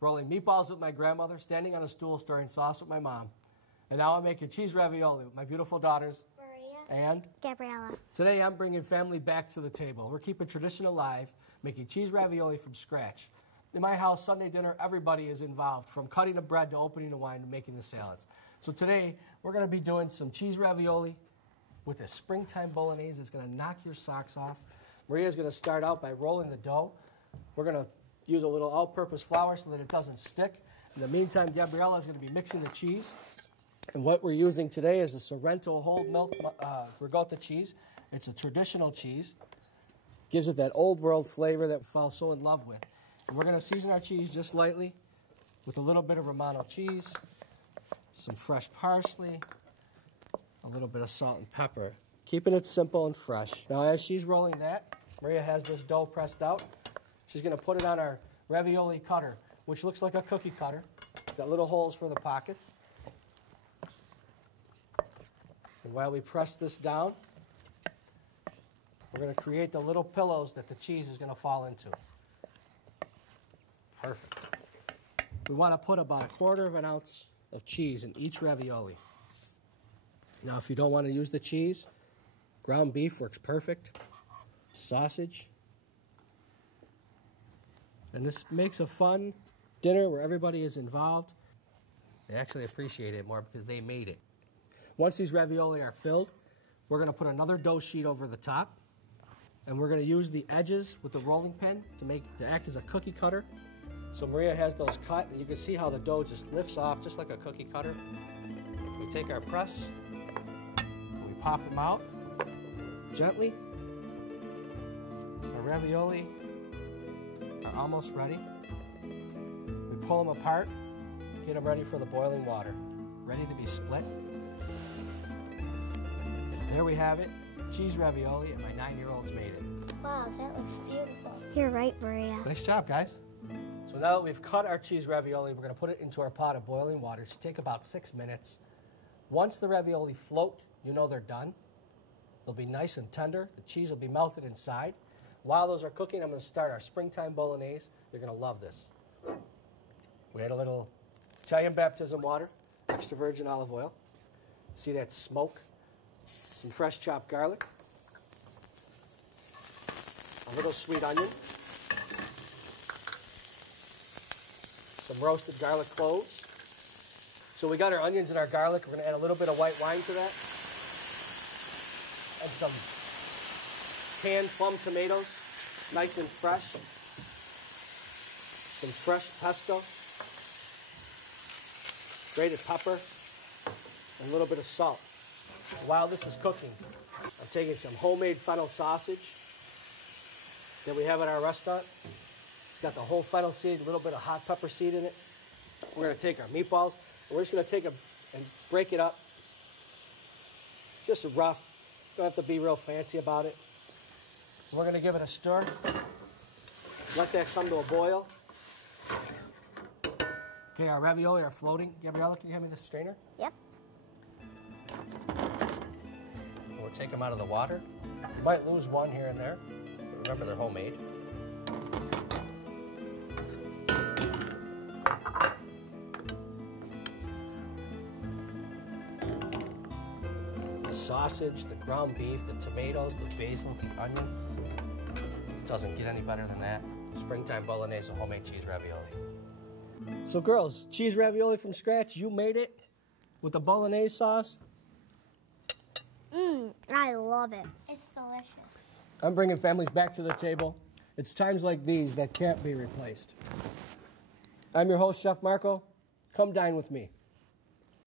rolling meatballs with my grandmother, standing on a stool stirring sauce with my mom. And now I'm making cheese ravioli with my beautiful daughters, Maria and Gabriella. Today I'm bringing family back to the table. We're keeping tradition alive, making cheese ravioli from scratch. In my house, Sunday dinner, everybody is involved, from cutting the bread to opening the wine to making the salads. So today, we're going to be doing some cheese ravioli with a springtime bolognese. It's going to knock your socks off. Maria's going to start out by rolling the dough. We're going to use a little all-purpose flour so that it doesn't stick. In the meantime, Gabriella is going to be mixing the cheese. And what we're using today is the Sciortino whole milk ricotta cheese. It's a traditional cheese. Gives it that old world flavor that we fall so in love with. And we're going to season our cheese just lightly with a little bit of Romano cheese, some fresh parsley, a little bit of salt and pepper. Keeping it simple and fresh. Now as she's rolling that, Maria has this dough pressed out. She's going to put it on our ravioli cutter, which looks like a cookie cutter. It's got little holes for the pockets. And while we press this down, we're going to create the little pillows that the cheese is going to fall into. Perfect. We want to put about 1/4 ounce of cheese in each ravioli. Now, if you don't want to use the cheese, ground beef works perfect. Sausage. And this makes a fun dinner where everybody is involved. They actually appreciate it more because they made it. Once these ravioli are filled, we're going to put another dough sheet over the top. And we're going to use the edges with the rolling pin to act as a cookie cutter. So Maria has those cut, and you can see how the dough just lifts off just like a cookie cutter. We take our press, and we pop them out gently. Our ravioli are almost ready. We pull them apart, get them ready for the boiling water, ready to be split. There we have it, cheese ravioli, and my 9-year-olds made it. Wow, that looks beautiful. You're right, Maria. Nice job, guys. So now that we've cut our cheese ravioli, we're going to put it into our pot of boiling water. It should take about 6 minutes. Once the ravioli float, you know they're done. They'll be nice and tender. The cheese will be melted inside. While those are cooking, I'm going to start our springtime bolognese. You're going to love this. We add a little Italian baptism water, extra virgin olive oil. See that smoke? Some fresh chopped garlic. A little sweet onion. Some roasted garlic cloves. So we got our onions and our garlic. We're going to add a little bit of white wine to that. And some canned plum tomatoes, nice and fresh. Some fresh pesto. Grated pepper. And a little bit of salt. While this is cooking, I'm taking some homemade fennel sausage that we have at our restaurant. It's got the whole fennel seed, a little bit of hot pepper seed in it. We're going to take our meatballs, and we're just going to take them and break it up. Just rough. Don't have to be real fancy about it. We're going to give it a stir. Let that come to a boil. Okay, our ravioli are floating. Gabriella, can you hand me the strainer? Yep. We'll take them out of the water. You might lose one here and there, but remember they're homemade. The sausage, the ground beef, the tomatoes, the basil, the onion. Doesn't get any better than that. Springtime bolognese, homemade cheese ravioli. So girls, cheese ravioli from scratch, you made it with the bolognese sauce. I love it. It's delicious. I'm bringing families back to the table. It's times like these that can't be replaced. I'm your host, Chef Marco. Come dine with me.